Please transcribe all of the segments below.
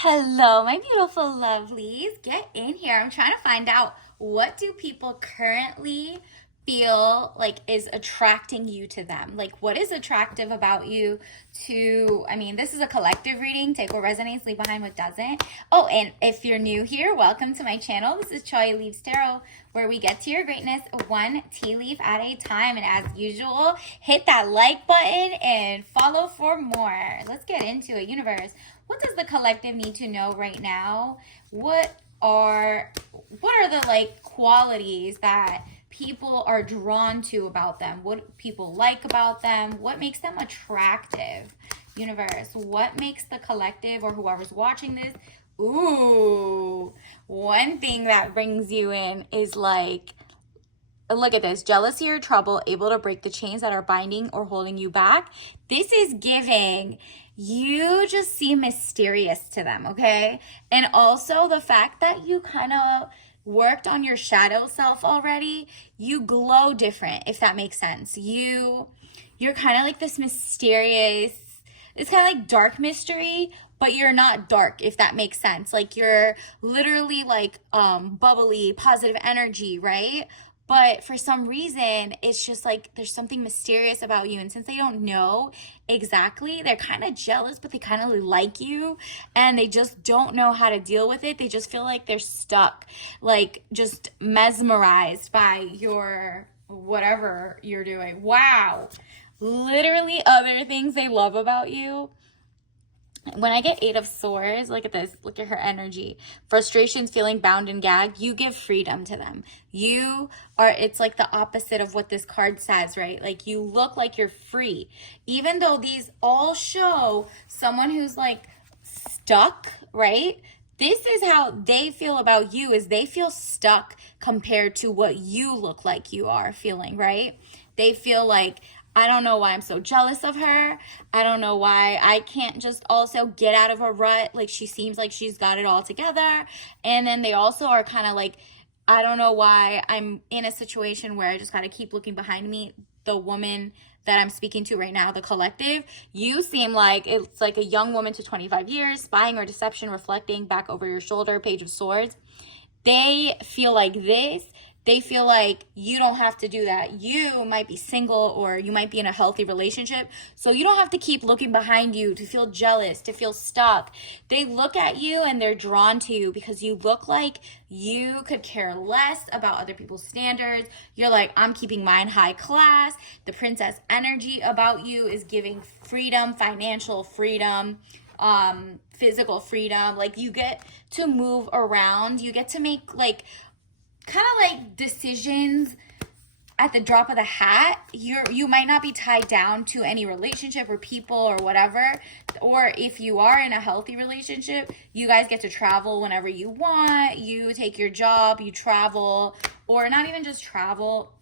Hello, my beautiful lovelies. Get in here. I'm trying to find out what do people currently feel like is attracting you to them? Like what is attractive about you this is a collective reading. Take what resonates, leave behind what doesn't. Oh, and if you're new here, welcome to my channel. This is Choi Leaves Tarot, where we get to your greatness one tea leaf at a time. And as usual, hit that like button and follow for more. Let's get into it. Universe, what does the collective need to know right now? What are the qualities that people are drawn to about them? What people like about them? What makes them attractive? Universe, what makes the collective or whoever's watching this? Ooh, one thing that brings you in is look at this: jealousy or trouble, able to break the chains that are binding or holding you back. This is giving you just seem mysterious to them, okay? And also the fact that you kind of worked on your shadow self already, you glow different, if that makes sense. You're kind of like this mysterious, it's kind of like dark mystery, but you're not dark, if that makes sense. Like you're literally bubbly, positive energy, right? But for some reason, it's just like there's something mysterious about you. And since they don't know exactly, they're kind of jealous, but they kind of like you. And they just don't know how to deal with it. They just feel like they're stuck, like just mesmerized by your whatever you're doing. Wow. Literally other things they love about you. When I get Eight of Swords, look at this. Look at her energy. Frustrations, feeling bound and gagged. You give freedom to them. It's like the opposite of what this card says, right? Like you look like you're free. Even though these all show someone who's like stuck, right? This is how they feel about you, is they feel stuck compared to what you look like you are feeling, right? They feel like, I don't know why I'm so jealous of her. I don't know why I can't just also get out of a rut. Like she seems like she's got it all together. And then they also are kind of like, I don't know why I'm in a situation where I just got to keep looking behind me. The woman that I'm speaking to right now, the collective, you seem like it's like a young woman to 25 years, spying or deception, reflecting back over your shoulder, Page of Swords. They feel like this. They feel like you don't have to do that. You might be single or you might be in a healthy relationship. So you don't have to keep looking behind you to feel jealous, to feel stuck. They look at you and they're drawn to you because you look like you could care less about other people's standards. You're like, I'm keeping mine high class. The princess energy about you is giving freedom, financial freedom, physical freedom. Like you get to move around. You get to make kind of like decisions at the drop of the hat. You might not be tied down to any relationship or people or whatever. Or if you are in a healthy relationship, you guys get to travel whenever you want. You take your job, you travel, or not even just travel.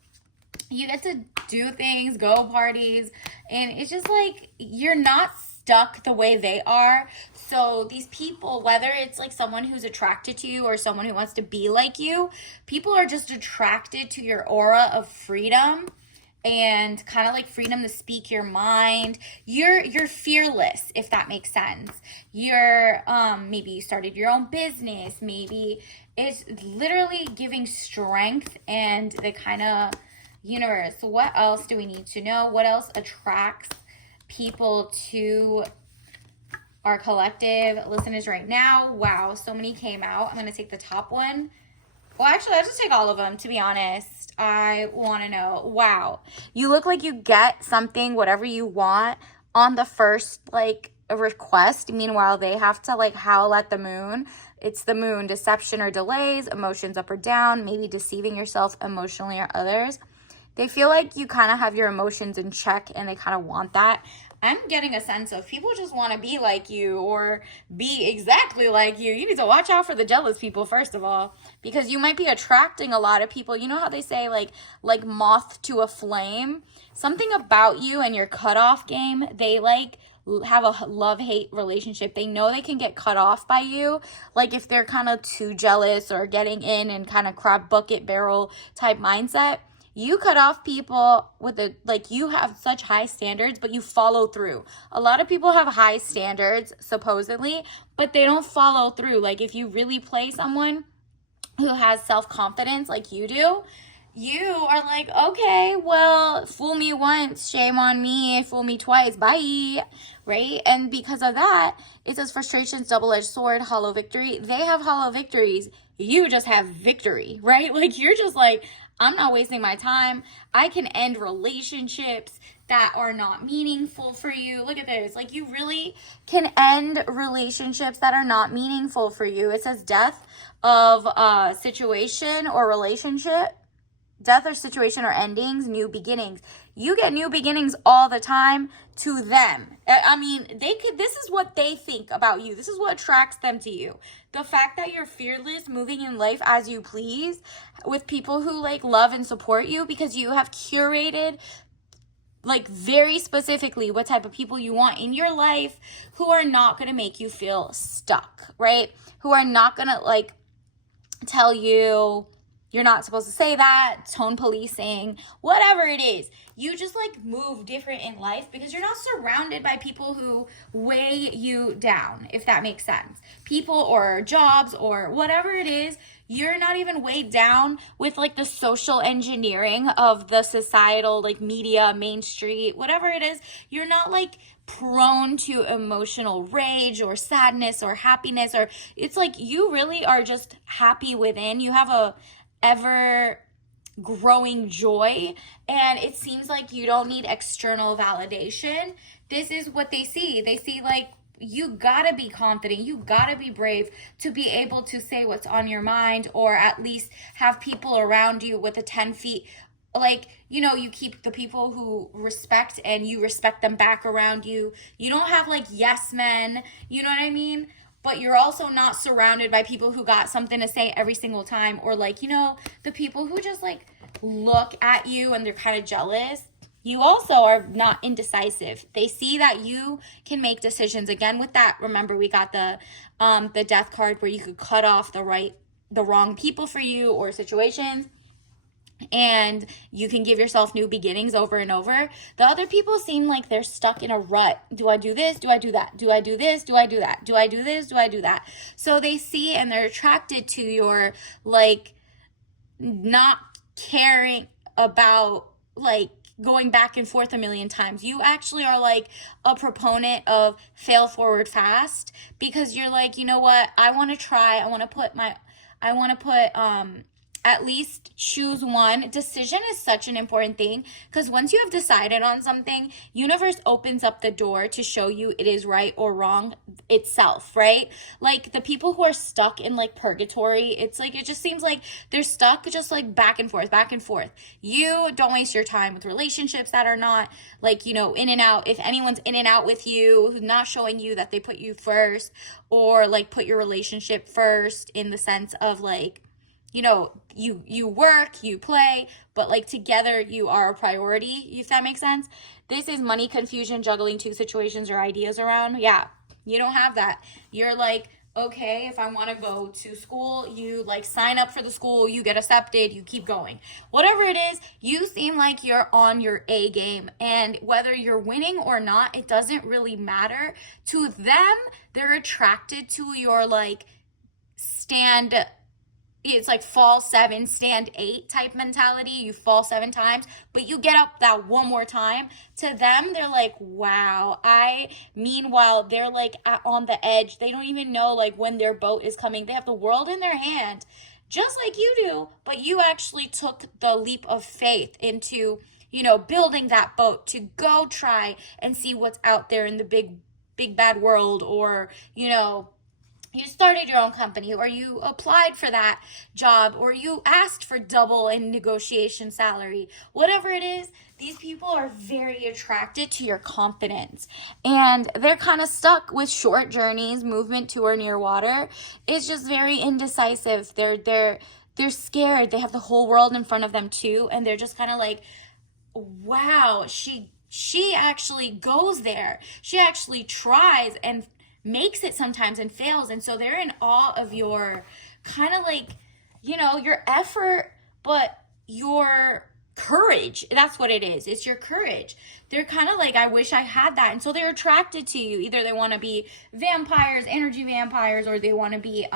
You get to do things, go parties, and it's just like you're not stuck the way they are. So these people, whether it's like someone who's attracted to you or someone who wants to be like you, people are just attracted to your aura of freedom and kind of like freedom to speak your mind. You're fearless, if that makes sense. You're maybe you started your own business, maybe it's literally giving strength and the kind of universe. So what else do we need to know? What else attracts people to our collective listeners right now? Wow, so many came out. I'm going to take the top one. Well, actually, I'll just take all of them, to be honest. I want to know. Wow. You look like you get something, whatever you want, on the first, a request. Meanwhile, they have to, howl at the moon. It's the moon. Deception or delays, emotions up or down, maybe deceiving yourself emotionally or others. They feel like you kind of have your emotions in check and they kind of want that. I'm getting a sense of people just want to be like you or be exactly like you. You need to watch out for the jealous people, first of all, because you might be attracting a lot of people. You know how they say like moth to a flame? Something about you and your cutoff game, they have a love-hate relationship. They know they can get cut off by you. Like if they're kind of too jealous or getting in and kind of crab bucket barrel type mindset, You cut off people with you have such high standards, but you follow through. A lot of people have high standards, supposedly, but they don't follow through. Like, if you really play someone who has self-confidence like you do, you are like, okay, well, fool me once, shame on me, fool me twice, bye, right? And because of that, it says frustrations, double-edged sword, hollow victory. They have hollow victories. You just have victory, right? Like, you're just like, I'm not wasting my time. I can end relationships that are not meaningful for you. Look at this. Like, you really can end relationships that are not meaningful for you. It says death of a situation or relationship. Death or situation or endings, new beginnings. You get new beginnings all the time to them. I mean, this is what they think about you. This is what attracts them to you. The fact that you're fearless, moving in life as you please with people who like love and support you, because you have curated like very specifically what type of people you want in your life, who are not going to make you feel stuck, right? Who are not going to like tell you you're not supposed to say that, tone policing, whatever it is. You just like move different in life because you're not surrounded by people who weigh you down, if that makes sense. People or jobs or whatever it is, you're not even weighed down with like the social engineering of the societal like media, Main Street, whatever it is. You're not like prone to emotional rage or sadness or happiness, or it's like you really are just happy within. You have a ever growing joy, and it seems like you don't need external validation. This is what they see. They see like, you gotta be confident, you gotta be brave to be able to say what's on your mind, or at least have people around you with a 10 feet, like, you know, you keep the people who respect and you respect them back around you. You don't have like yes men, you know what I mean? But you're also not surrounded by people who got something to say every single time, or like, you know, the people who just like look at you and they're kind of jealous. You also are not indecisive. They see that you can make decisions. Again, with that, remember we got the death card where you could cut off the wrong people for you or situations, and you can give yourself new beginnings over and over. The other people seem like they're stuck in a rut. Do I do this? Do I do that? Do I do this? Do I do that? Do I do this? Do I do that? So they see and they're attracted to your like not caring about like going back and forth a million times. You actually are like a proponent of fail forward fast, because you're like, you know what? I want to try. I want to put at least choose one. Decision is such an important thing, because once you have decided on something, universe opens up the door to show you it is right or wrong itself, right? Like the people who are stuck in like purgatory, it's like, it just seems like they're stuck just like back and forth, back and forth. You don't waste your time with relationships that are not like, you know, in and out. If anyone's in and out with you, who's not showing you that they put you first, or like put your relationship first in the sense of like, you know, you work, you play, but like together you are a priority, if that makes sense. This is money confusion, juggling two situations or ideas around. Yeah, you don't have that. You're like, okay, if I want to go to school, you like sign up for the school, you get accepted, you keep going. Whatever it is, you seem like you're on your A game, and whether you're winning or not, it doesn't really matter. To them, they're attracted to your like it's like fall 7, stand 8 type mentality. You fall 7 times, but you get up that one more time. To them, they're like, wow. Meanwhile, they're like on the edge. They don't even know like when their boat is coming. They have the world in their hand, just like you do, but you actually took the leap of faith into, you know, building that boat to go try and see what's out there in the big bad world, or, you know, you started your own company, or you applied for that job, or you asked for double in negotiation salary. Whatever it is, these people are very attracted to your confidence, and they're kind of stuck with short journeys. Movement to or near water is just very indecisive. They're scared. They have the whole world in front of them too, and they're just kind of like, wow, she actually goes there. She actually tries and makes it sometimes and fails. And so they're in awe of your kind of like, you know, your effort, but your courage. That's what it is. It's your courage. They're kind of like, I wish I had that. And so they're attracted to you. Either they want to be vampires, energy vampires, or they want to be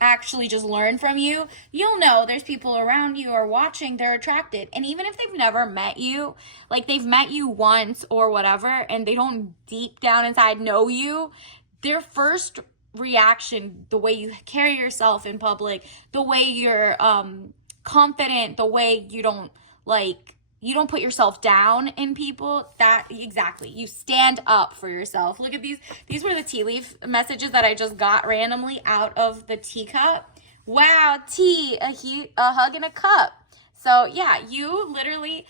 actually just learn from you. You'll know there's people around you or watching, they're attracted. And even if they've never met you, like they've met you once or whatever, and they don't deep down inside know you, their first reaction, the way you carry yourself in public, the way you're confident, the way you don't put yourself down in people, that exactly, you stand up for yourself. Look at these were the tea leaf messages that I just got randomly out of the teacup. Wow, tea, a hug in a cup. So yeah, you literally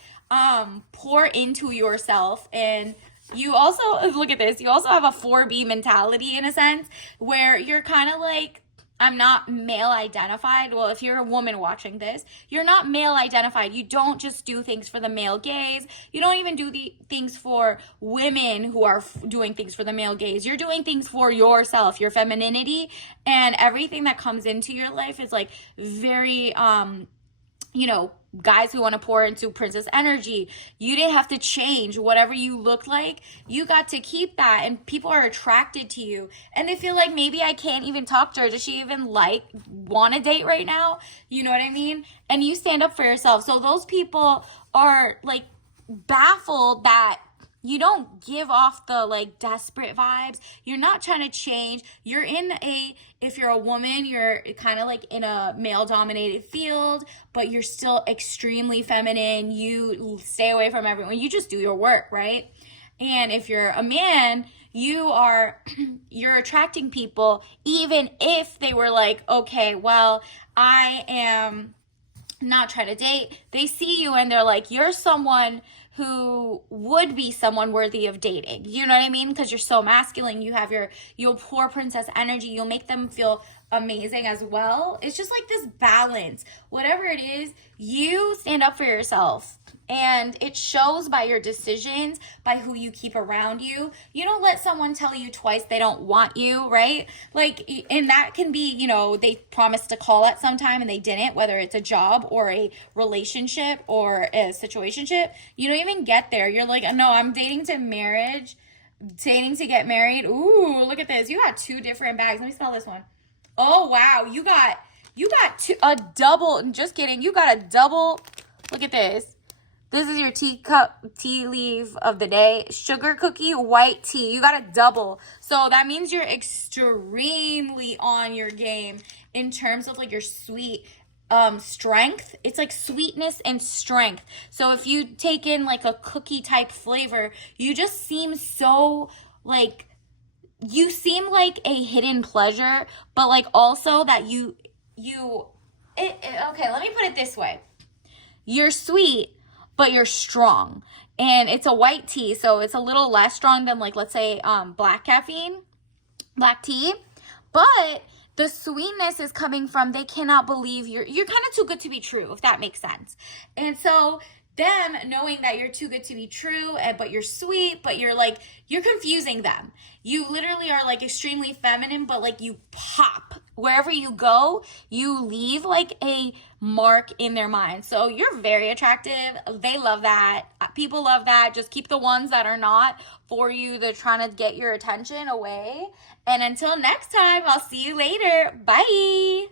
pour into yourself. And you also, look at this, you also have a 4B mentality in a sense, where you're kind of like, I'm not male identified. Well, if you're a woman watching this, you're not male identified. You don't just do things for the male gaze. You don't even do the things for women who are doing things for the male gaze. You're doing things for yourself, your femininity, and everything that comes into your life is like very, guys who want to pour into princess energy. You didn't have to change whatever you look like. You got to keep that, and people are attracted to you, and they feel like, maybe I can't even talk to her. Does she even want to date right now? You know what I mean? And you stand up for yourself. So those people are like baffled that you don't give off the like desperate vibes. You're not trying to change. If you're a woman, you're kind of like in a male dominated field, but you're still extremely feminine. You stay away from everyone. You just do your work, right? And if you're a man, you're attracting people, even if they were like, okay, well, I am not trying to date. They see you and they're like, you're someone who would be someone worthy of dating. You know what I mean? Because you're so masculine. You'll pour princess energy. You'll make them feel amazing as well. It's just like this balance. Whatever it is, you stand up for yourself. And it shows by your decisions, by who you keep around you. You don't let someone tell you twice they don't want you, right? Like, and that can be, they promised to call at some time and they didn't, whether it's a job or a relationship or a situationship. You don't even get there. You're like, no, I'm dating to get married. Ooh, look at this. You got 2 different bags. Let me smell this one. Oh, wow. You got a double. Just kidding. You got a double. Look at this. This is your tea leaf of the day. Sugar cookie, white tea. You got a double. So that means you're extremely on your game in terms of like your sweet strength. It's like sweetness and strength. So if you take in like a cookie type flavor, you just seem so like, you seem like a hidden pleasure, but like also that okay, let me put it this way. You're sweet, but you're strong. And it's a white tea, so it's a little less strong than like, let's say, black tea. But the sweetness is coming from, they cannot believe you're kind of too good to be true, if that makes sense. And so them knowing that you're too good to be true, but you're sweet, but you're confusing them. You literally are like extremely feminine, but like you pop. Wherever you go, you leave like a mark in their mind. So you're very attractive. They love that. People love that. Just keep the ones that are not for you. They're trying to get your attention away. And until next time, I'll see you later. Bye.